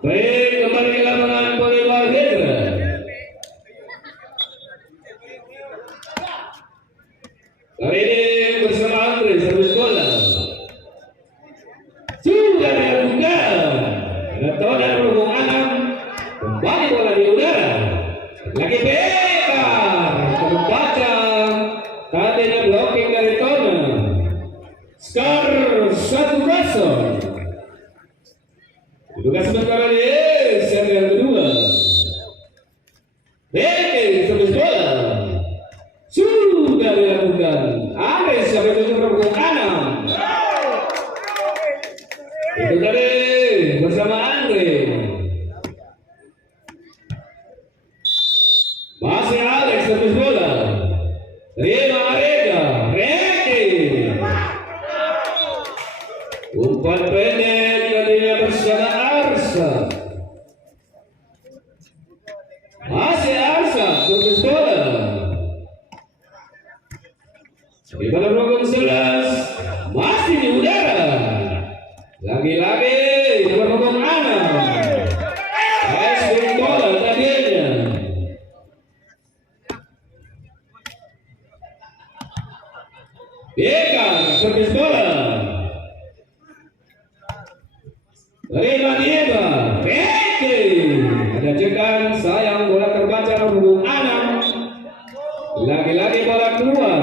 Baik, kembali ke lapangan volleyball Hendra. Kali ini bersama Andre servis bola. Sudah dilakukan. Metode berhubung Anam. Kembali bola di udara. Lagi bebas. Terbaca. Tadinya blocking dari Tona. Skor 1-0. Tugas sementara di set yang kedua. Reke servis bola. Sudah dilakukan. Andre sampai tujuh berhubung Anam. Itu tadi bersama Andre. Masih Alex servis bola. Terima Arega. Reke. Umpan pendek tadinya bersama Arsa. Masih Arsa servis bola. Di dalam rokok 11 masih di udara. Lagi-lagi di rokok Anam. Servis bola tadinya. Eka servis bola. Terima Diego. Reke. Ada cekan sayang bola terbaca berhubung Anam. Lagi-lagi bola keluar.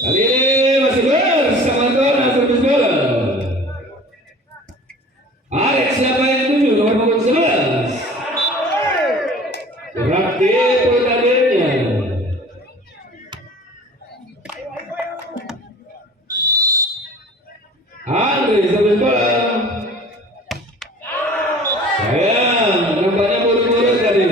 Kali ini masih bersama Tona servis bola. Alex siapa yang tujuh nomor punggung 11. Gerak di pertandingannya. Andre servis bola. Sayang, nampaknya buru-buru tadi.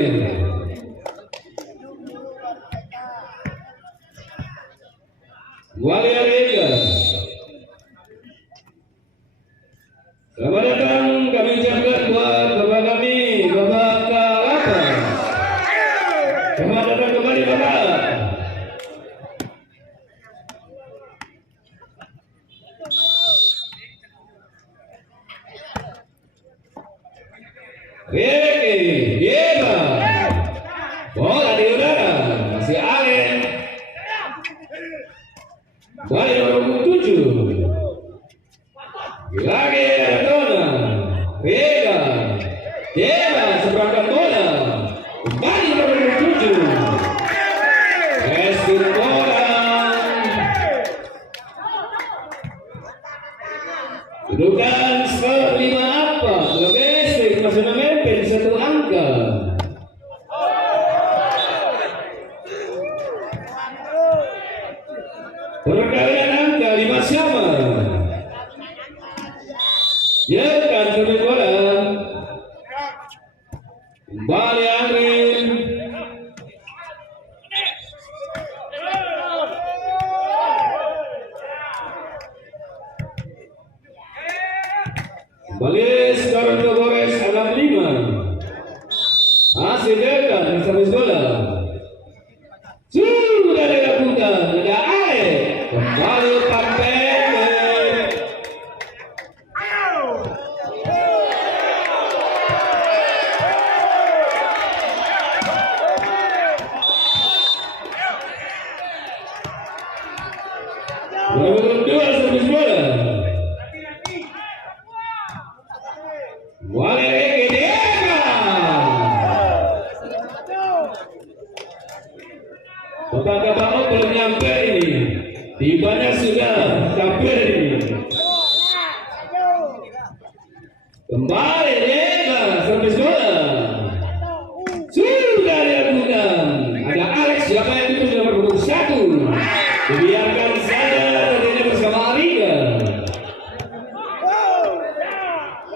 Wali Arega. Selamat datang kami ucapkan buat Bapak kami, Bapak Kalapa. Selamat datang kembali Bapak. Reke, Diego. Bola di udara, masih Alen. Balik nomor 7. Lagi ada Tona. Rega. Diego seberangkat bola. Kembali nomor 7. Eskin bola. Dudukan skor 5 apa? Logistik masih memimpin 1 angka. Perkalian angka 5 sama. Ya kan servis bola. Kembali Angin. Kembali skor Gores 65. Masih dekat servis bola. Sudah dilakukan. Ada Ale. Kembali pendek. Nomor 2 servis bola. Wali Reke Diego. Bapak-bapak belum nyampe ini. Tibanya sudah tampil ini. Kembali Diego servis bola. Sudah dilakukan. Ada Alex siapa yang itu nomor punggung 1. Dibiarkan saja tadinya bersama Ariga.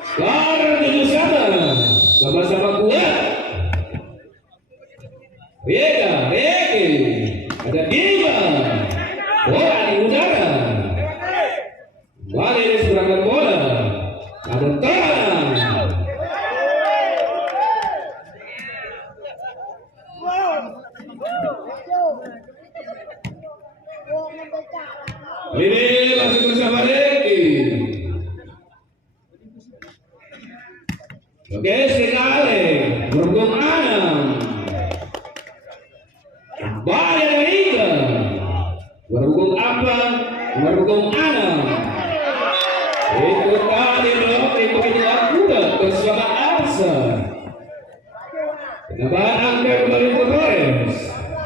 Skor 7 sama. Sama-sama kuat. Rega, Reke. Ada Diva. Bola di udara. Wali seberangkat bola. Ada Tona. Ini masih bersama Oke, sekali berhubung 6. Kembali dari Iga berhubung apa? Berhubung 6. Itu tadi blok itu akurat bersama Arsa. Penambahan angka kembali ke Torres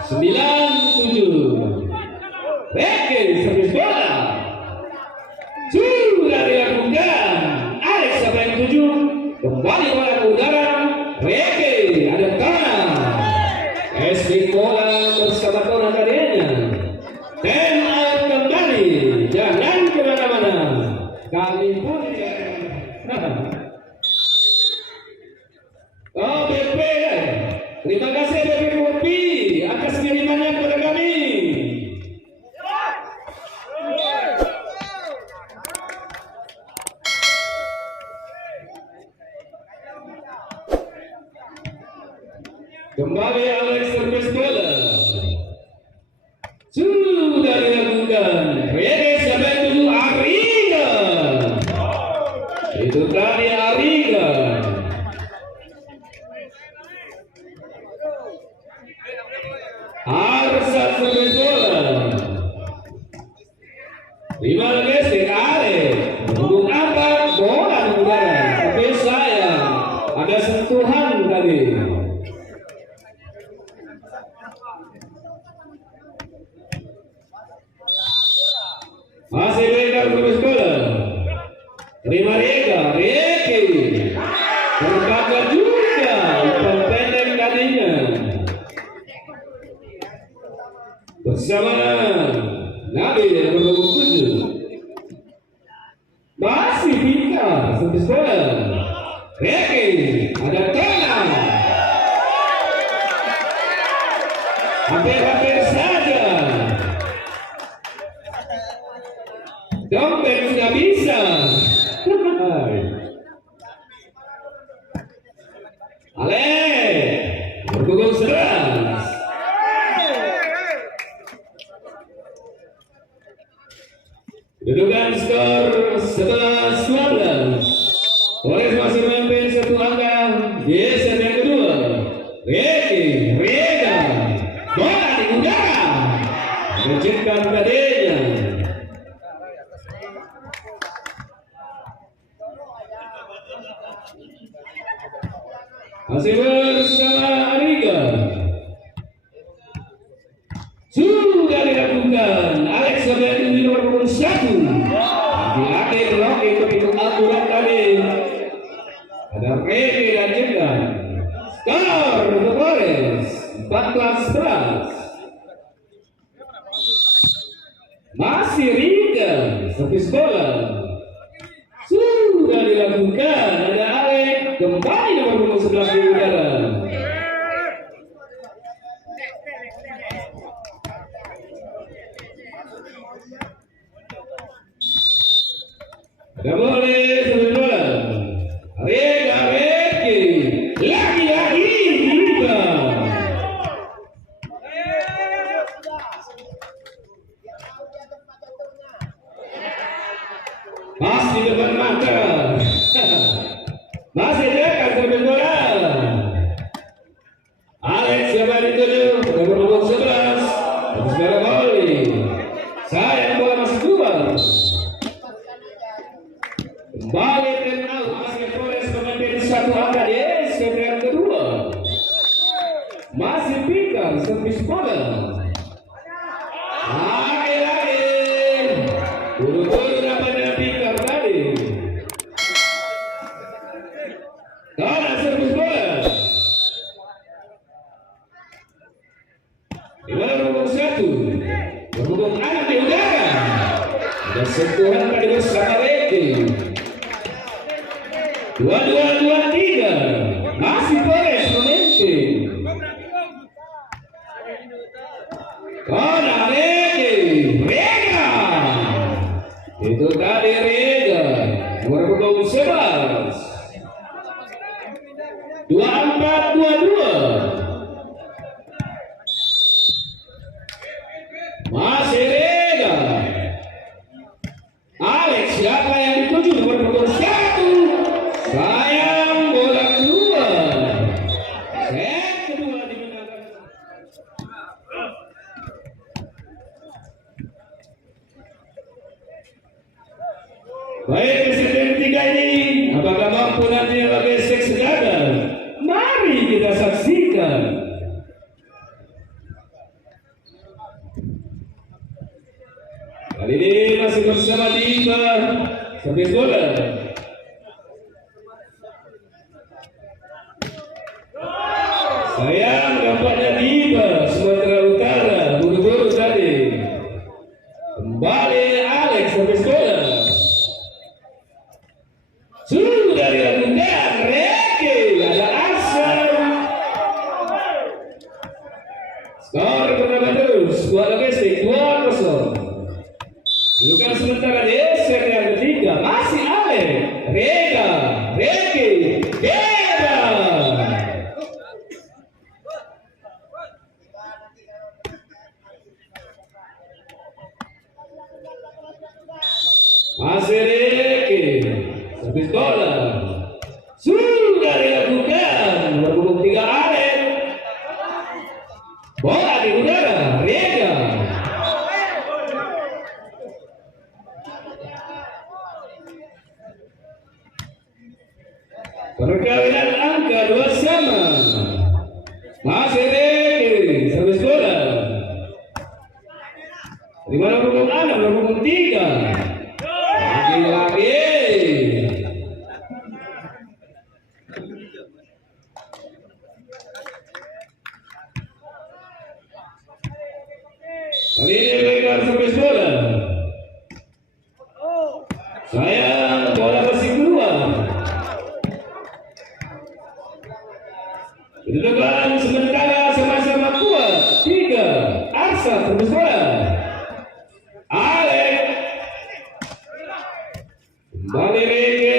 97. Reke servis bola sudah dilakukan. Alex siapa yang 7 kembali bola ke udara. Reke ada tanah. SP bola bersama Tona tadinya. Ten out kembali. Jangan kemana-mana. Kami pun oh BP. Terima kasih BP Kopi atas kirimannya kepada kami. Kembali Alex servis bola sudah dilakukan. Rede siapa yang 7 Ariga. Itu tadi Ariga. Arsa servis bola. 5 lagi sekali. Hubung apa? Bola di udara. Tapi sayang ada sentuhan tadi. Masih Rega servis bola. Terima Rega. Reki terbakar juga. Umpan pendek tadinya bersama Nabil berhubung 7. Masih Pika servis bola. Reki ada tenang. Hampir-hampir saja. Dompet sudah bisa. Ale berhubung 11. Kedudukan skor 11-12. Torres masih memimpin 1 angka. Geser yang kedua. Reki, Rega, bola di udara. Menciptakan tadinya. Masih bersama Ariga. Sudah dilakukan. Alex Sabian di nomor 1. Di akhir blok itu akurat tadi. Ada Rede dan Jendan. Skor untuk Torres 14-11. Masih Riga servis bola. Sudah dilakukan. Ada Alex kembali nomor 11 di udara. Ada boleh servis bola. Rega Reki lagi-lagi juga. Masih depan mata. Masih dekat servis bola. Alex siapa yang 7 nomor 11. Habis bola volley. Sayang bola masih keluar. Kembali ten out. Masih Torres memimpin 1 angka di SPP yang kedua. Masih Pika servis bola. Lagi-lagi buru-buru dapatnya Pika tadi. Karena servis bola. Di mana nomor 1 berhubung anak di udara. Ada sentuhan tadi bersama Reki. 2-2-2-3. Masih Torres memimpin. Kona Reki. Rega. Itu tadi Rega. Nomor 11. 24-22. Masih Rega. Alex siapa yang dituju nomor 1? Sayang bola apapun nanti yang gesek sejajar, mari kita saksikan. Kali ini masih bersama Diva Servis bola. Sayang dampaknya Diva Sumatera Utara buru-buru tadi. Kembali Alex servis bola. Sudah dari lakukan Reki, ada Arsan. Skor bertambah terus, skor domestik 2-0. Kedudukan sementara di set yang ketiga masih Alex, Rega, Reki, Dera. Masih Reki, servis bola. Sudah dilakukan, berhubung 3 Alex. Bola di udara, Rega. Perkawinan angka 2 sama. Masih Reki, servis bola. Terima berhubung 6, berhubung 3. Lagi-lagi. Kali ini mereka servis bola. Sayang bola masih keluar. Kedudukan sementara sama-sama kuat. 3 Arsa servis bola. Alex. Kembali Reki.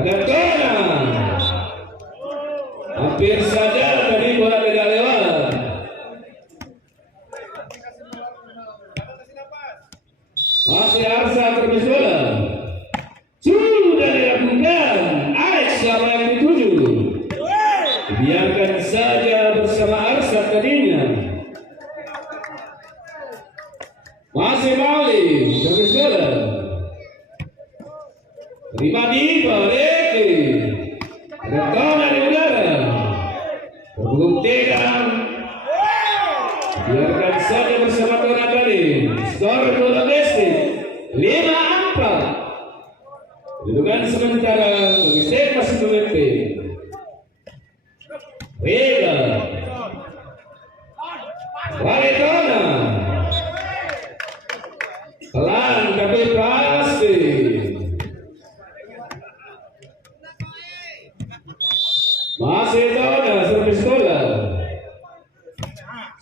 Ada Kona. Hampir saja tadi bola tidak lewat. Masih Arsa servis bola. Sudah dilakukan. Alex siapa yang dituju? Biarkan saja bersama Arsa tadinya. Masih Mali servis bola. Terima Diva Reki. Ada Kona di udara. Berhubung 3. Biarkan saja bersama Kona tadi. Skor bola domestik 5-4. Kedudukan sementara Gesek masih memimpin. Rega. Waletona. Pelan tapi pasti. Masih Tona servis bola.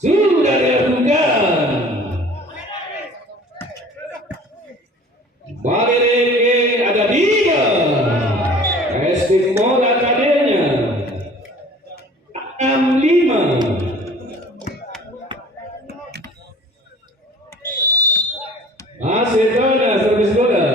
Sudah dilakukan. Balik Reki, ada Diva. Casting bola tadinya 6-5. Masih Tona servis bola.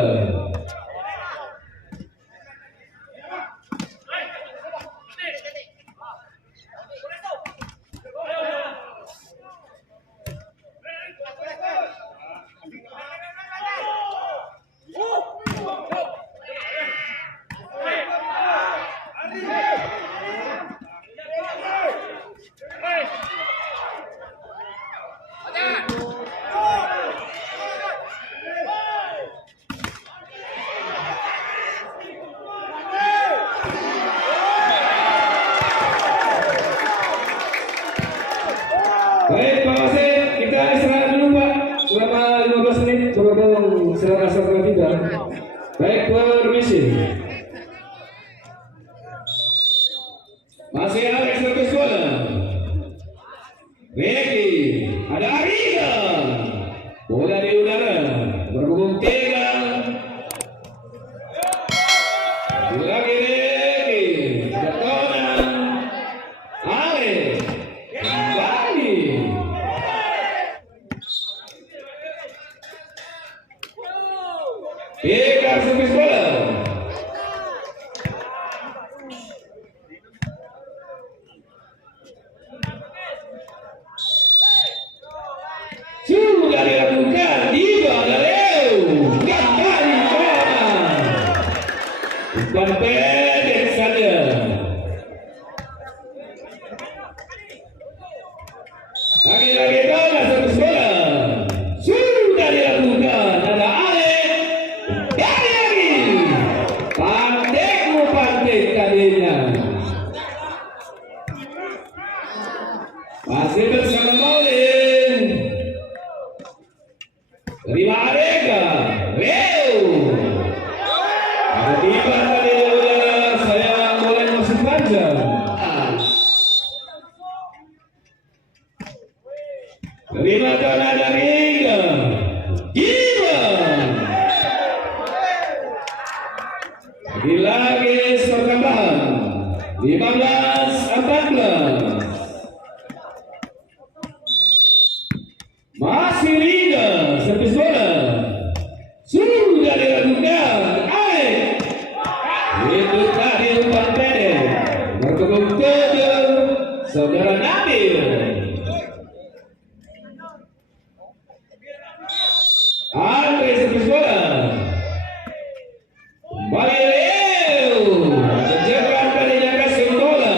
Baik Pak Wasit, kita istirahat dulu Pak selama 15 menit berhubung serang serang tidak. Baik, permisi. Masih Alex servis bola. Reki, ada Ariga. Bola di udara, berhubung 3. Lagi Reki, ada Kona. Alex. Berikan servis bola. Sudah dilakukan Diva Galeo. Kembali bola. Umpan Lagi pertambahan 15-14. Masih Liga servis bola. Sudah dilakukan. Itu tadi umpan pendek. Berkebun 7 Saudara Nabil. Andre servis bola. Kembali Leo. Sejauh kali jaga bola.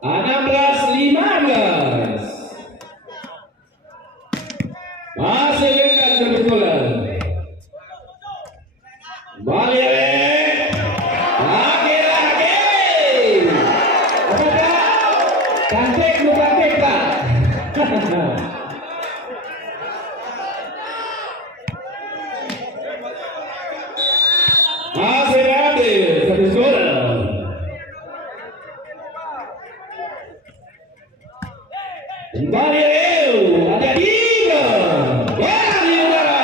16-15. Masih dekat servis bola. Kembali lagi. Cantik bukan kita. Masih ambil servis bola. Kembali ada tiga. Bola di udara.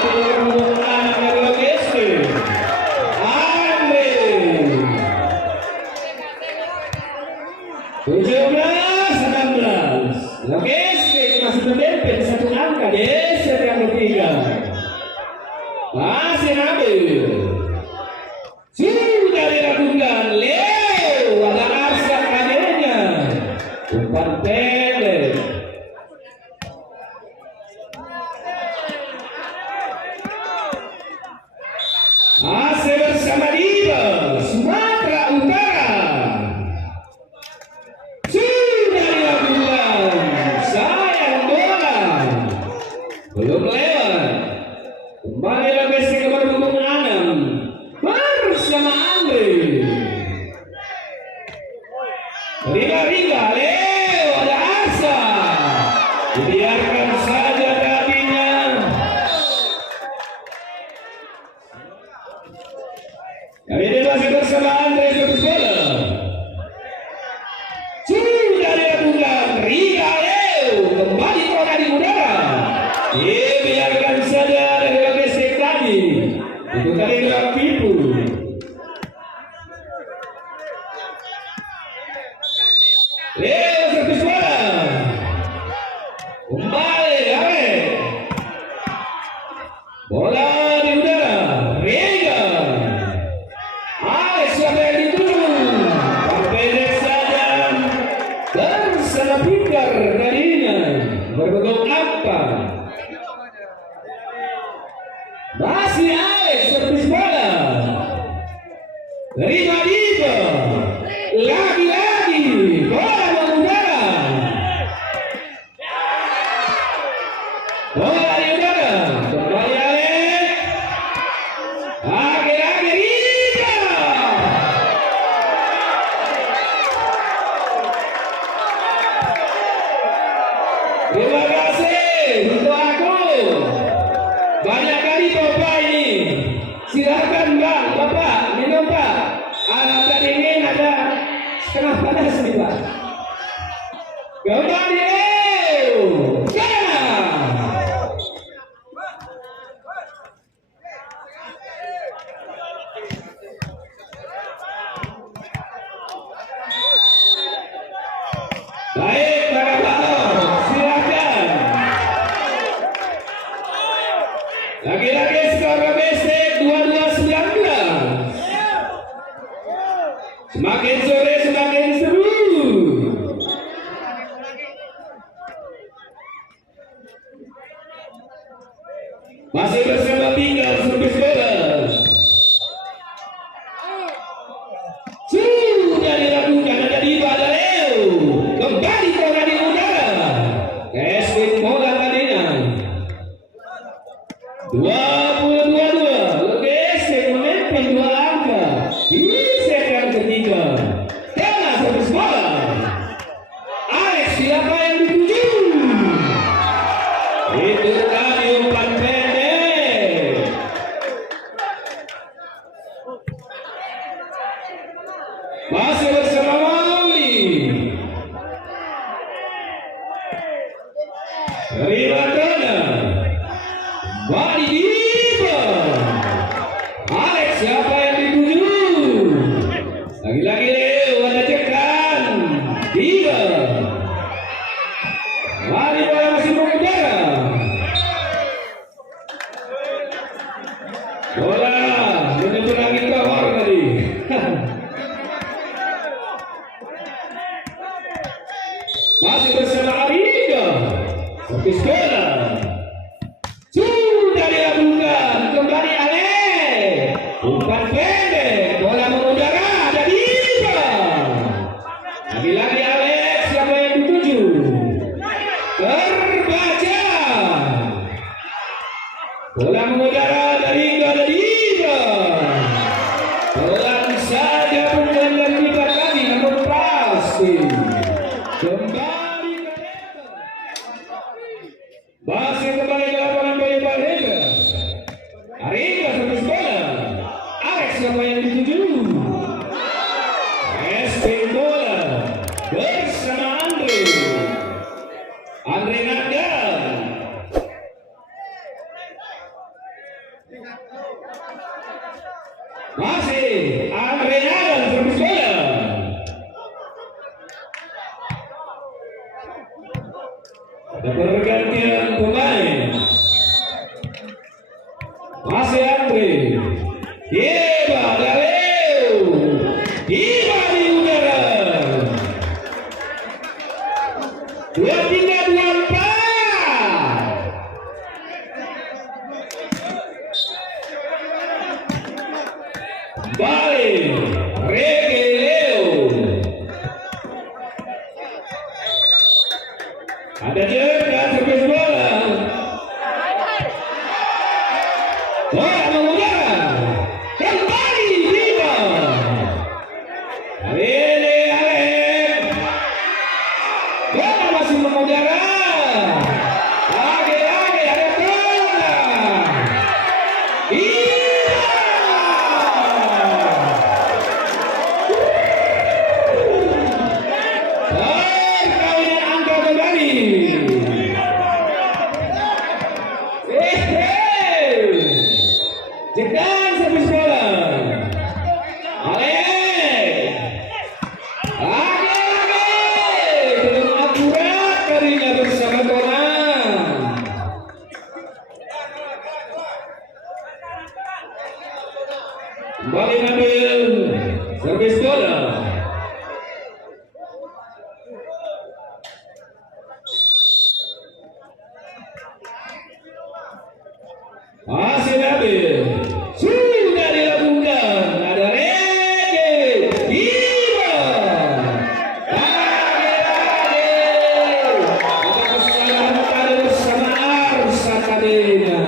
Satu penggunaan yang logistik. Ambil. 17-16. Logistik masih memimpin satu angka. Geser yang ketiga. Masih ambil. Sudah dilakukan. Leo ada Arsyad kadernya. Umpan pendek. Masih bersama Diba Sumatera Utara. Sudah dilakukan. Sayang bola belum lewat. Kembali lagi ke berhubung 6 bersama Andre. Riga Leo ada Asa. Dibiarkan saja tadinya. Kali ini masih bersama Andre servis bola. Sudah dilakukan. Riga Leo kembali bola di udara. Dibiarkan saja dari logistik tadi. Itu tadi gerak tipu. Leo servis bola. Kembali bola di udara. Riga Alex siapa yang dituju. Pendek saja bersama Peter tadinya. Berbentuk apa? Masih Alex servis bola. Terima Diba. Lagi-lagi bola mengudara. Bola di udara. Kembali Alex. Lagi-lagi Riga. Terima kasih untuk aku. Banyak kali Bapak ini. Silakan Bang, Bapak minum Pak. Agak dingin ada setengah panas nih Pak. Kembali Leo. Baik para balon, silakan. Lagi-lagi skor domestik 22-19. Semakin sore semakin seru. Masih bersama tinggal servis bola. Sudah dilakukan ada di pada Leo. Kembali bola di udara. Casting bola tadinya. 22-22. Logistik memimpin 2 angka. Di set yang ketiga. Tengah servis bola. Alex siapa yang dituju? Itu tadi umpan pendek. Masih bersama Mauli. Terima kasih. Wali Diba. Alex Masih bersama Ariga. Servis bola. Sudah dilakukan. Kembali Ale. Umpan pendek. Bola mengudara. Ada Diva. Lagi-lagi Alex. Siapa yang dituju? Terbaca. Bola mengudara dari Diva. Pelan saja bukan dan tiga kali namun pasti. Kembali ke masih kembali ke lapangan Boyolali Ariga. Ariga servis bola. Alex siapa yang dituju? Esting bola bersama Andre Nandal. Masih Andre Nandal servis bola. Ada pergantian pemain. Masih Andre. Diva Galeo. Diva di udara. 23-24. Balik Rege Leo. Ada jeda servis bola. Bola mengudara. Kembali Diva. Kali ini Alex. Bola masih mengudara. Lagi-lagi ada bola. Perkawinan angka kembali. Jekan servis bola. Alex. Lagi-lagi belum akurat kalinya bersama Tonan. Kembali ambil servis bola. Masih ambil. Sudah dilakukan. Ada Rege. Diva. Lagi-lagi. Ada kesalahan tadi bersama Arsa tadinya.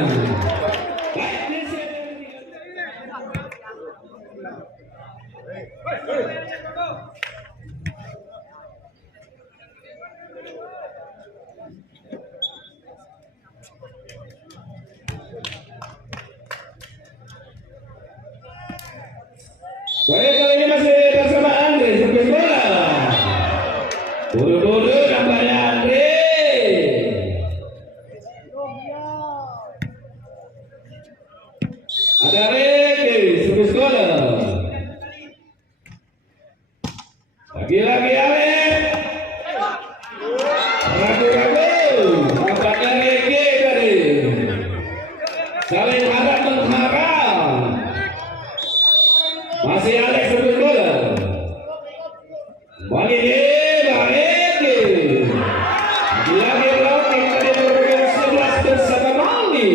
Baik, kali ini masih bersama Andre servis bola. Dulu nampaknya Andre. Ada Rege servis bola. Lagi-lagi Alex. Ragu-ragu. Nampaknya Rege tadi. Saling harap mengharap. Masih Alex servis bola. Kembali Diva Rege. Lagi blocking tadi merupakan 11 bersama Mali.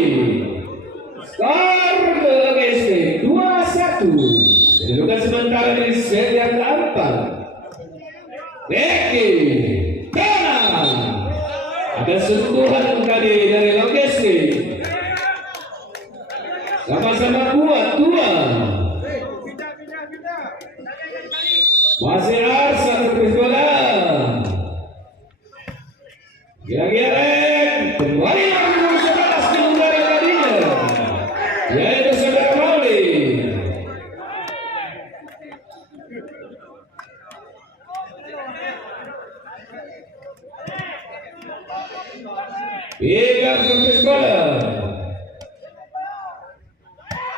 Skor BGC 2-1. Kedudukan sementara di set yang keempat. Rege. Kanan. Ada sentuhan tadi dari logistik. Sama-sama kuat dua. Masih Arsa servis bola. Kira-kira kembali nomor 11 di udara tadinya, yaitu saudara Mauli. Tiga servis bola.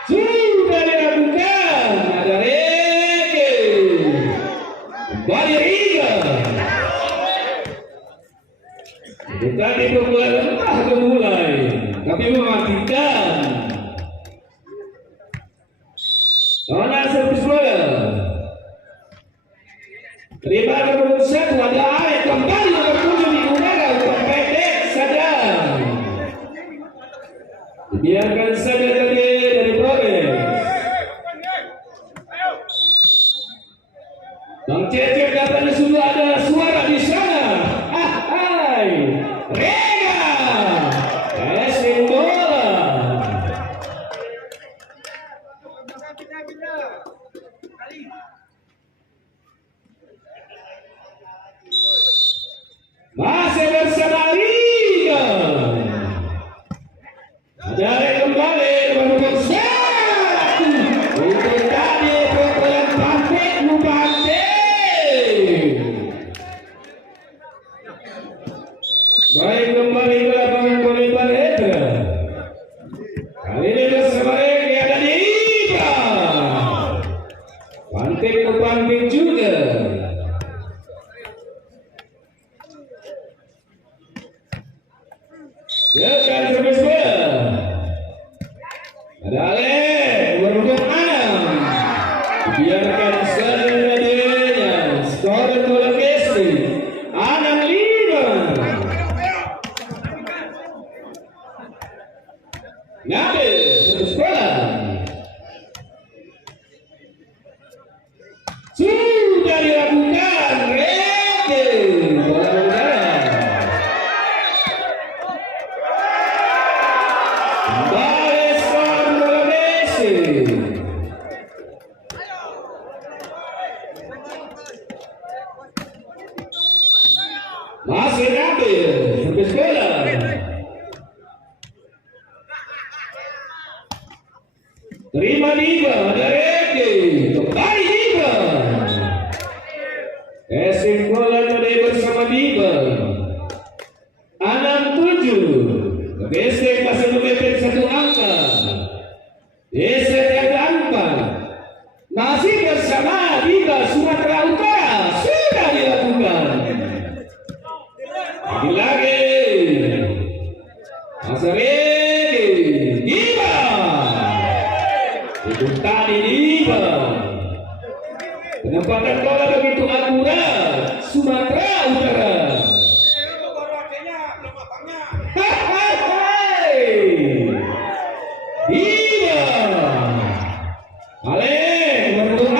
Sudah dilakukan. Ada Rege. Kembali Riga. Tadi pukulan entah dimulai, tapi mematikan. Tonan servis bola. Terima nomor 1 ada Arek kembali nomor 7 di udara umpan pendek saja. Biarkan saja tadi dari Flores. Bang Cecep katanya sudah ada suara di sana. Hai, Rega, passing bola. Masih bersama Liga. Ada kembali nomor 1 untuk tadi pukulan Patrick Lubante. Baik, kembali ke lapangan voleybol Hedra. Kali ini bersama Regi ada di Iba. Pantik ke pantik juga. Dekat servis bola. Ada Ale, nomor 6. Biarkan saja adanya. Skor bola Kesti. 6-5. Ngambil servis bola. Sudah dilakukan Regi. Bola udara. Kembali skor bola Messi. Masih ngambil servis bola. Terima Diba, ada Regi. Kembali Diba. Passing bola tadi bersama Diba. 6-7. Gesek masih memepet 1 angka. Gesek yang keempat masih bersama Diba Sumatera Utara. Sudah dilakukan. Lagi-lagi Masaregi Diba. Itu tadi Diba. Penempatan bola begitu akurat. Sumatera Utara. Iya, Ale nomor 6.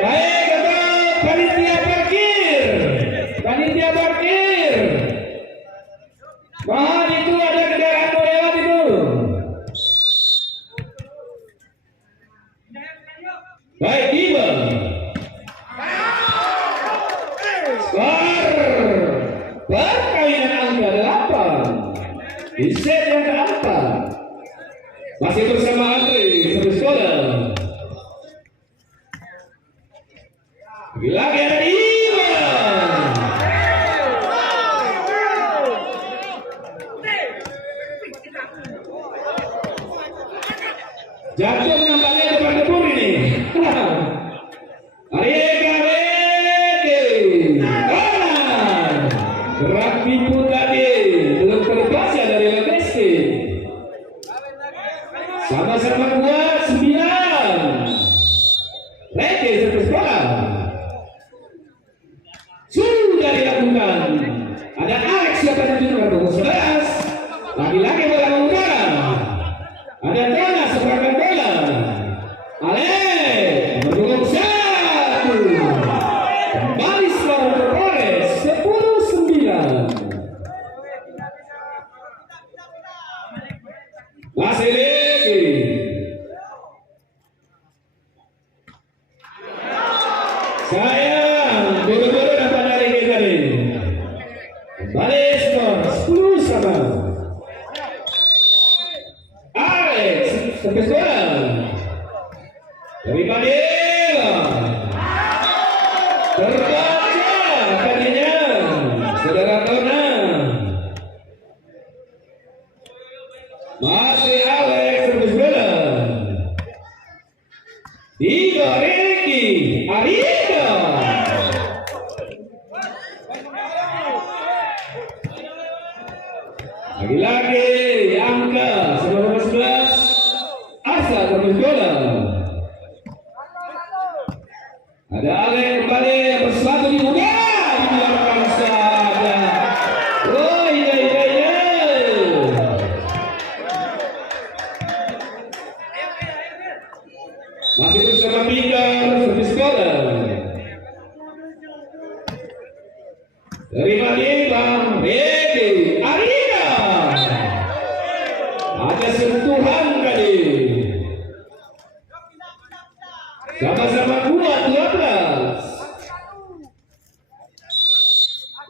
Baik, panitia parkir. Panitia parkir. Mohon itu ada kendaraan mau lewat itu. Baik, Diba. Skor perkainan angka 8 di set yang keempat. Masih bersama Andre servis bola. Lagi ada Diba. Jatuh nampaknya depan debur ini. Arega Regi. Gerak pintu tadi belum terbaca dari Lemeski. Sama-sama kuat 9. Regi servis bola. Sudah dilakukan. Ada Alex yang menunjukkan nomor 11. Lagi-lagi bola udara. Ada Dona seberangkat bola. Ale nomor 1. Kembali skor untuk Flores 10-9. Masih Regi. Sayang, buru-buru dapat dari tadi. Kembali skor 10-9. Alex servis bola. Terima Diba. Terbaca tadinya saudara Dona. Masih Alex servis bola. Diba Regi Arida. Lagi-lagi angka 19 Asa terus bola. Ada Ale kembali bersatu di udara dibiarkan saja. Oh iya. Masih bersama Mika servis bola. Terima Bang Regi Arina. Ada sentuhan tadi. Sama-sama kuat 12.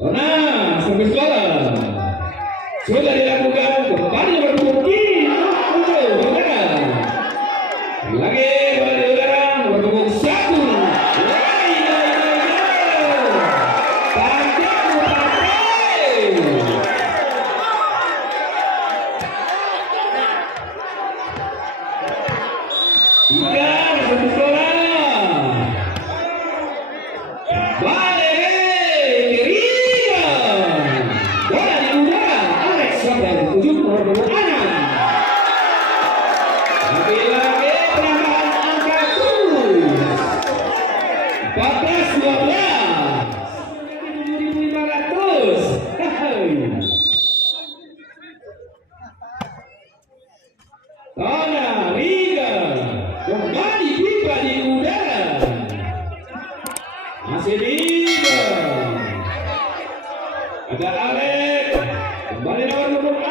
Nah, servis bola sudah dilakukan kembali berbuki. Lagi bola di udara berpukul 1. Ada Alek kembali nomor 6.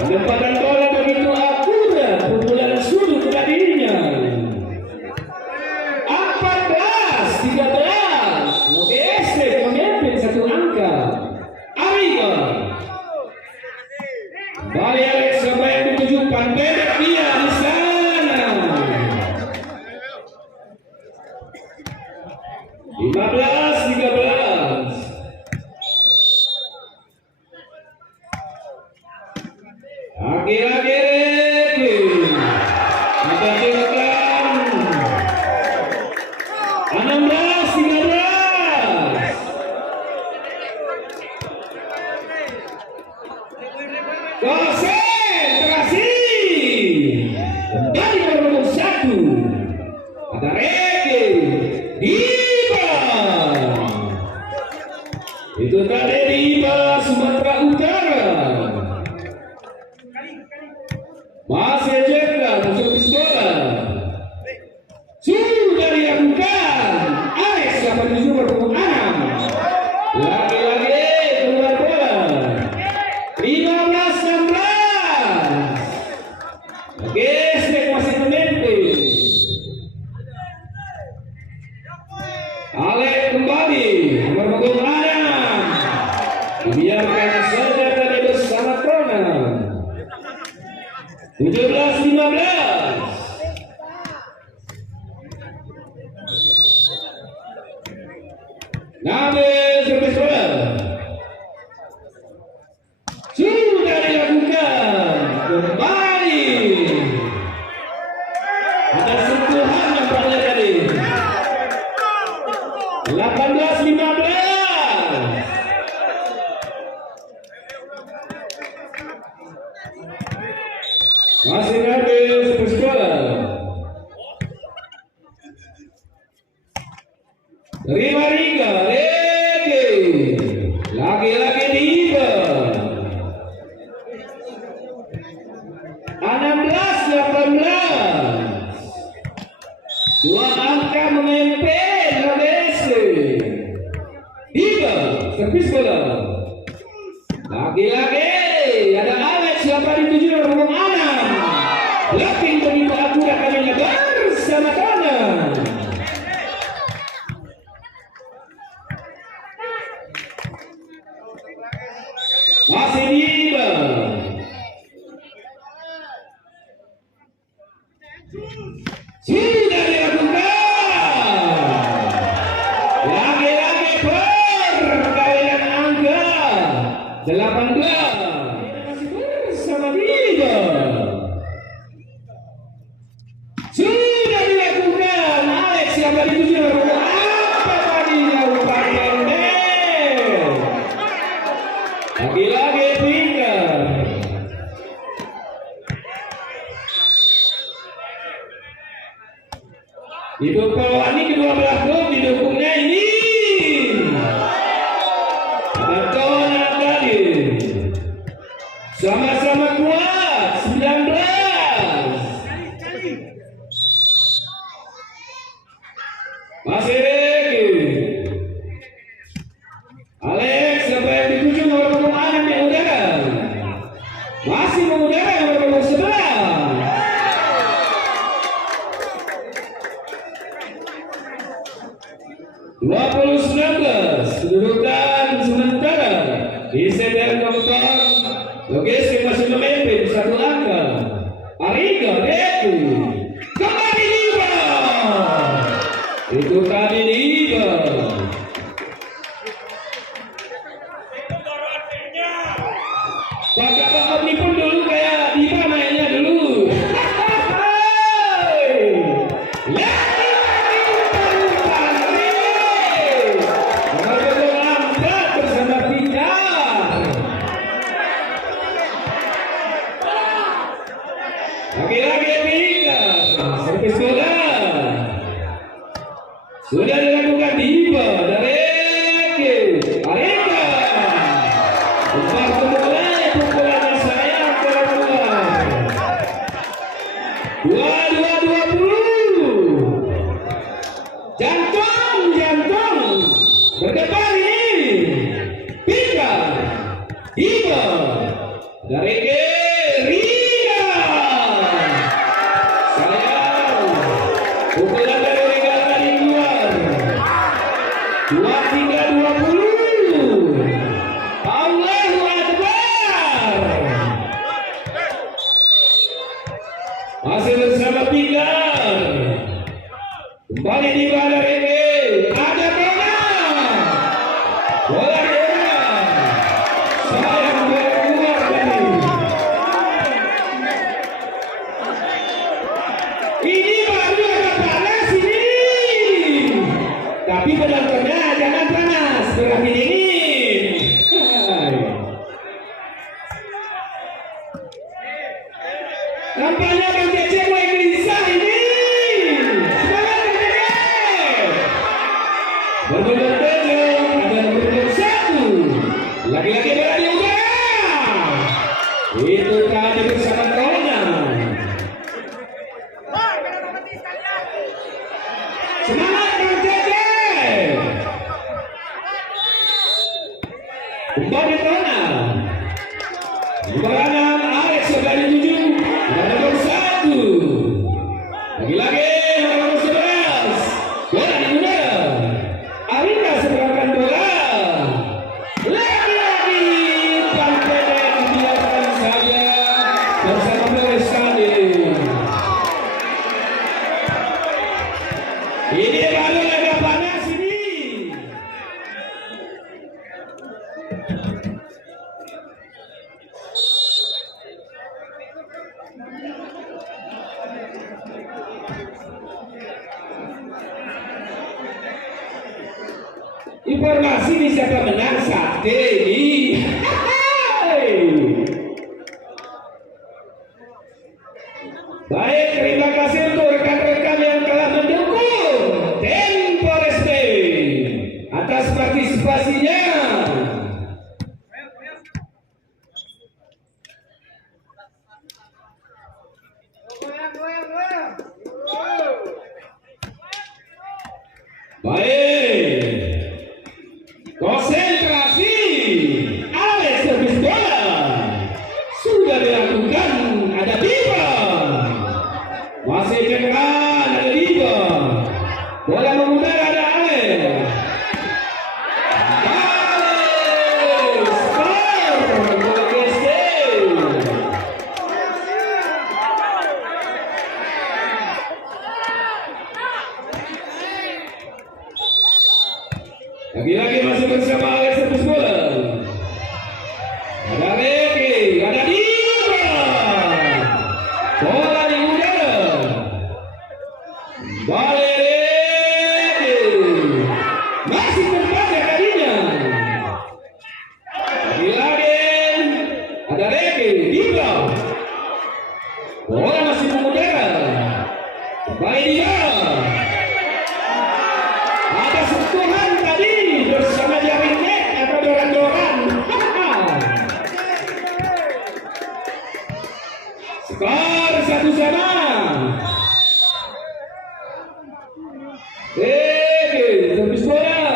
Penempatan bola begitu akurat, pukulan sudut tadinya. 14-13. OBS memimpin satu angka. Ariga kembali Alek siapa yang ditujukan pendek dia di sana. 15-13. Lagi-lagi kita silakan 16-13. Konsentrasi kembali nomor 1. Ada Regi Diba. Itu tadi Diba Sumatera Utara. Masih jaga servis bola. Sudah dilakukan. Alex 87 berpukul 6. Lagi-lagi keluar bola. 15-16. Oke, Snake masih memimpin. Alex kembali berpukul 6. Biarkan saja tadi bersama Tona. 17-15. Ngambil servis bola. Sudah dilakukan. Kembali. Ada sentuhan yang berada tadi. 18-15. Masih ngambil servis bola. Terima Riga Regi. Lagi-lagi Diba. 16-18. Dua angka memimpin OBS. Diba servis bola. Lagi-lagi ada Alex siapa dituju nomor 6. Blocking begitu akurat kami bersama Tona. Masih Diba. Sudah dilakukan. Lagi-lagi perkalian angka 18. Bersama Diba. Sudah dilakukan. Alex yang tadi 7 apa tadi yang 2019 kedudukan sementara di seder keempat. Logistik masih memimpin 1 angka. Ariga Deku kembali Liba. Itu tadi Liba. Bapak-bapak ini pun dulu kayak Liba mainnya dulu. Lagi-lagi pindah servis bola sudah dilakukan Diba dari Areka. Umpan kembali pukulannya sayang ke luar. 22-20. Jantung berdepan ini. Pindah Diba dari pukulan dari Riga tadi keluar. 23-20. Allahu Akbar. Masih bersama Pigar. Kembali di bawah ini. Ada bola. Bola bola. Sayang bola keluar tadi. Ini baru agak panas ini. Tapi penontonnya jangan panas, berakhir dingin. Nampaknya Bang Cece mulai gelisah ini. Semangat Bang Cece. Berbeda ada nomor 1. Lagi-lagi bola di udara. Itu tadi bersama Tona. Semangat Bang Cece. Kembali Tona. Beranak Alex dari 7 nomor 1. Lagi-lagi nomor 11. Bola di udara. Arina seberangkan bola. Lagi-lagi Bang Cece biarkan saja bersama Melesani. Ini baru agak panas ini. Informasi di siapa menang Sabtu ini. Baik, terima kasih untuk rekan-rekan yang telah mendukung Temporeste atas partisipasinya. Baik, konsentrasi. Alex servis bola sudah dilakukan. Ada Diba. Masih kedengaran ada Diba. Bola mengudara ada Alex. Lagi-lagi masih bersama Alex servis bola. Ada Ricky, ada Diba. Bola di udara. Balik masih tempat ya tadinya. Lagi-lagi ada Ricky, Diba. Bola masih mengudara. Kembali dia. Ada sentuhan tadi bersama jaring net atau doran-doran. Skor 1-1. Servis bola.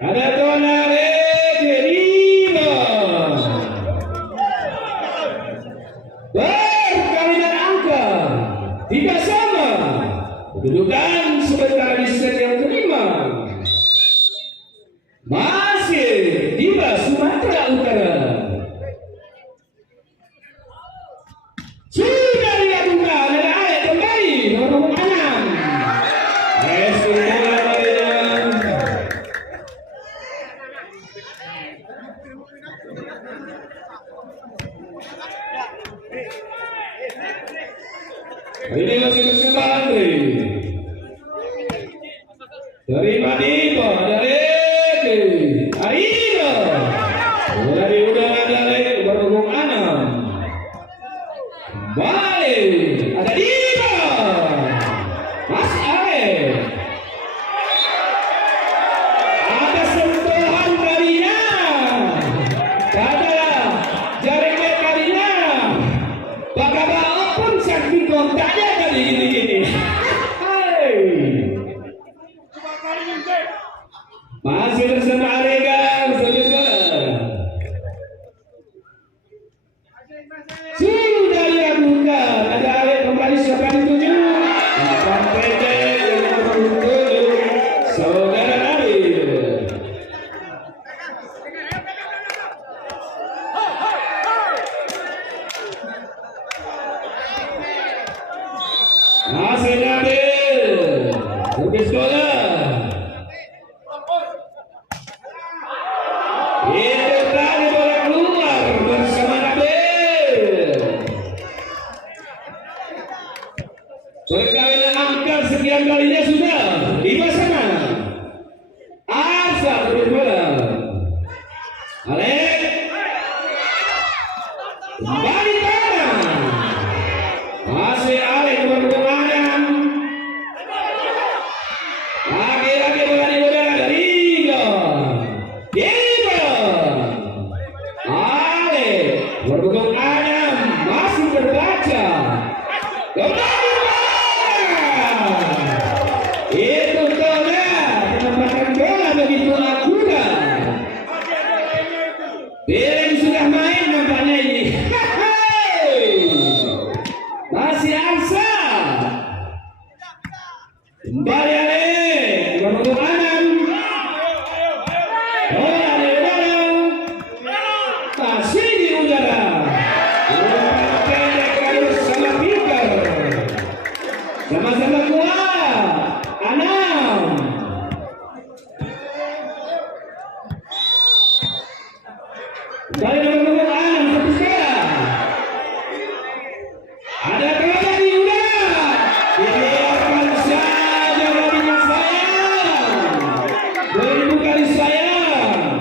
Ada Tonare Kedima. Perkawinan angka 3 sama. Kedudukan sementara di set yang kelima. Masih Diva Sumatera Utara. Sudah dilakukan ada ayat kembali nomor 6. Ini masih bersama Andre. Terima Diva dari Aida. Dari udara dari berhubung Anam. Balik ada Diva. Mas Ale. Ada sentuhan kalinya. Ada jaringnya kalinya. Bagaimana pun saking kontaknya kali gini-gini. Masih bersama Aregan, sudah dilakukan. Ada Arek kembali siapa yang tujuh? Empat pendek yang beruntung saudara Arek. Masih Nabil, Bukit Sekolah. Itu tadi bola keluar bersama Nabil. Perkawinan angka sekian kalinya sudah di sana. Asa terus bola. Alek kembali tangan. Masih Alek berhubungan. Lagi-lagi bola di udara dari berhubung Adam masih terbaca. Kembali itu bola menempatkan bola begitu akurat. Belen sudah main nampaknya ini. Masih Arsa. Kembali Ale berhubung Adam. Bola di udara. Masih di udara. Sama-sama kuat. Anam. Dari nomor Anam satu sekarang. Ada bola di udara. Dibiarkan saja bola sayang. 2000 kali sayang.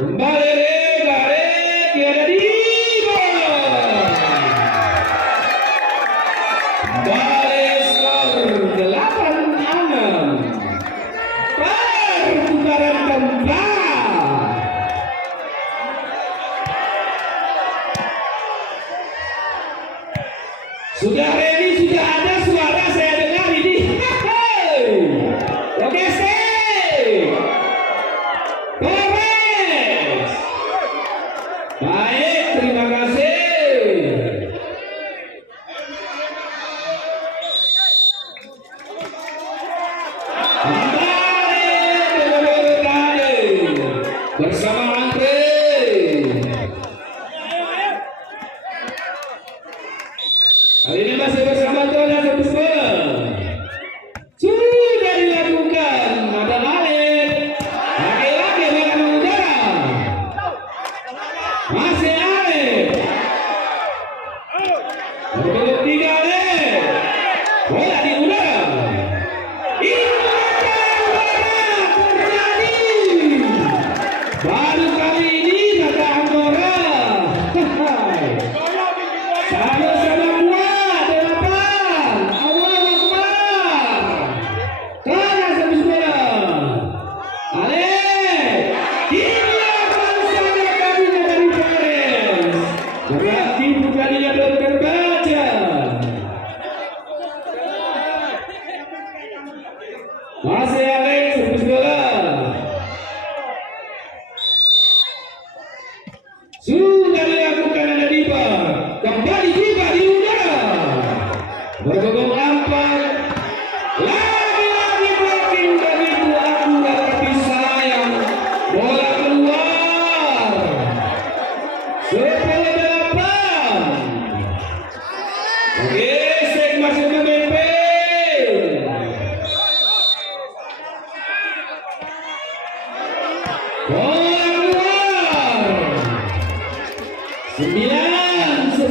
Kembali Rek ada di bola. Kembali skor 8-6. Perputaran keempat. Sudah ready, sudah ada suara saya dengar ini. Oke, baik, terima kasih. Kembali bersama Andre. Kali ini masih bersama Tona Sebesar. Sudah dilakukan. Ada Alek. Lagi-lagi dengan udara. Masih Alek. Berbentuk 3 Alek. Bola di udara. Ini terjadi. Baru kali ini kata Anggora. Sama-sama kuat. Delapan. Allah Akbar. Tona Sebesar. Alek. Ini akan saja kami dari Paris. Sudah dilakukan ada Dipa. Kembali Dipa di udara. Bergolong empat. Lagi-lagi blocking begitu akurat tapi sayang. Bola keluar. 10-8. Gesek masih memimpin. Bola keluar. 9-10.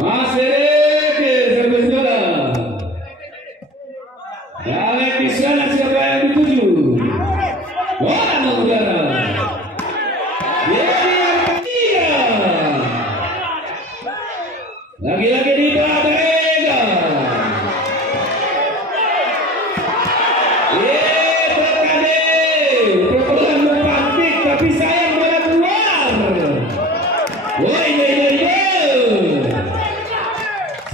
Masih ke servis bola. Dalek di sana siapa yang dituju? Bola mengudara. Jadi yang ketiga. Lagi-lagi di Badrega. Terkade. Pukulan mempantik tapi sayang bola keluar. Woi.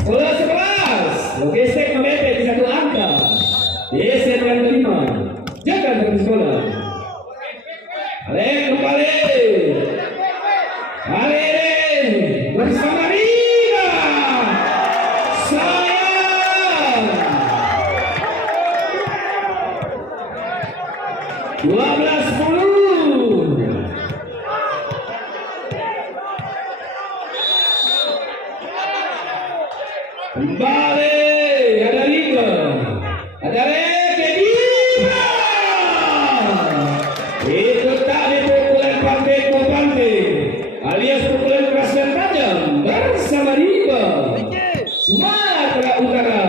10-11. Gesek mempet di satu angka. Di set yang kelima. Jaga servis bola. Alek kembali. Alek bersama Rina. Sayang. 12-10. Kembali ada Rina. Ada Reke Dipa. Itu tadi pukulan pantai alias pukulan keras dan tajam bersama Dipa Sumatera Utara.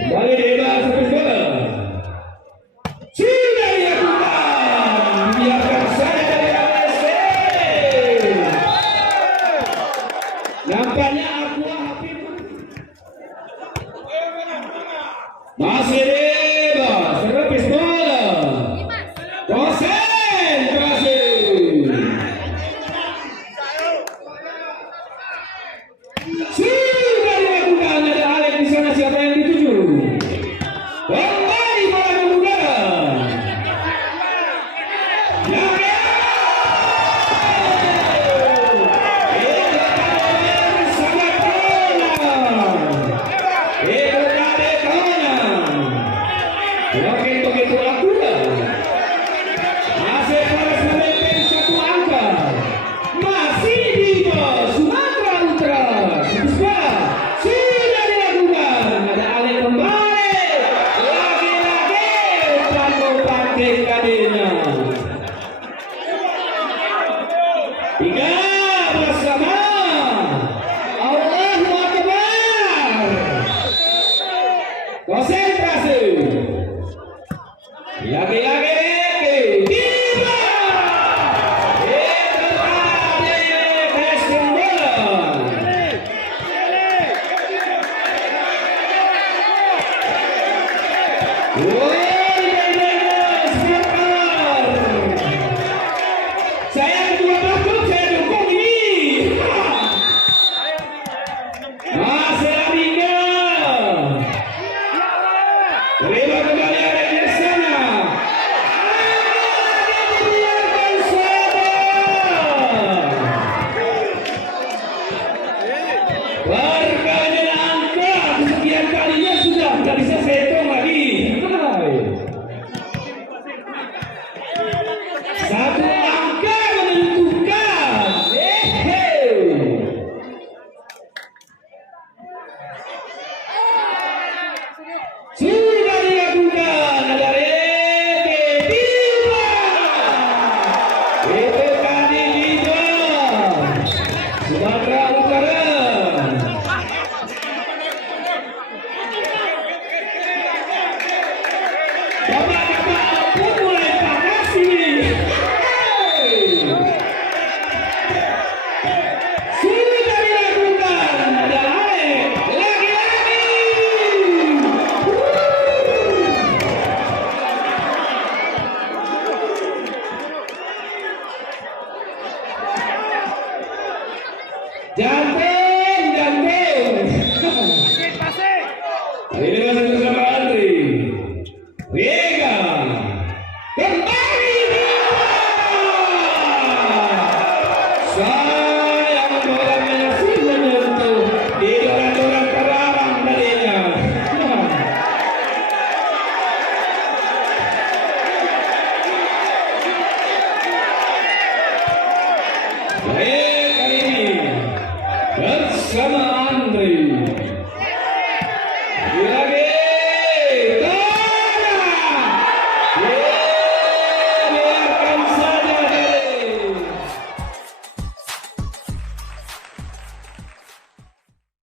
Kembali bebas servis bola. Sudah dilakukan. Biarkan saja dari ASC. Nampaknya aku Habib masih bebas servis bola. Konsentrasi. Sudah dilakukan ada Alek di sana siapa yang dituju? Kembali bola mengudara. Blocking begitu akurat. Masih terus memimpin satu angka. Masih Dipa Sumatera Utara. Servis bola sudah dilakukan. Ada Alek kembali. Lagi-lagi pantai kadirnya. 3 bersama. Allahu Akbar. Konsentrasi. Lagi-lagi Dipa. Itu tadi casting bola. Saya kedua takut, saya dukung ini. Masih Rina. Terima kembali ada di sana. Biarkan saja. Berkali angka kesekian kalinya sudah tidak bisa saya hitung lagi. Satu angka menentukan. Sudah dilakukan ada Reke Dipa. Itu tadi Dipa Sumatera Utara. Bapak-bapak pun mulai panas ini. Sudah dilakukan ada Alek lagi-lagi. Jantung. Ini masih